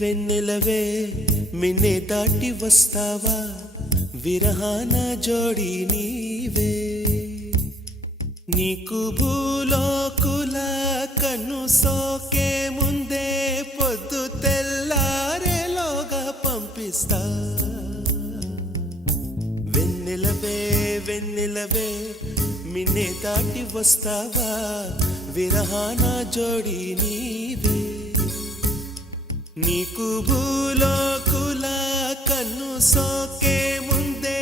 వెన్నెలవే మిన్నే దాటి వస్తావా విరహాన జోడి నీవే నీకు భూలోకుల కన్ను సోకే ముందే పొద్దు తెల్లారేలోగా పంపిస్తా వెన్నెలవే వెన్నెలవే మిన్నే దాటి వస్తావా విరహాన జోడి నీవే నీకు భూలోకుల కన్ను సోకే ముందే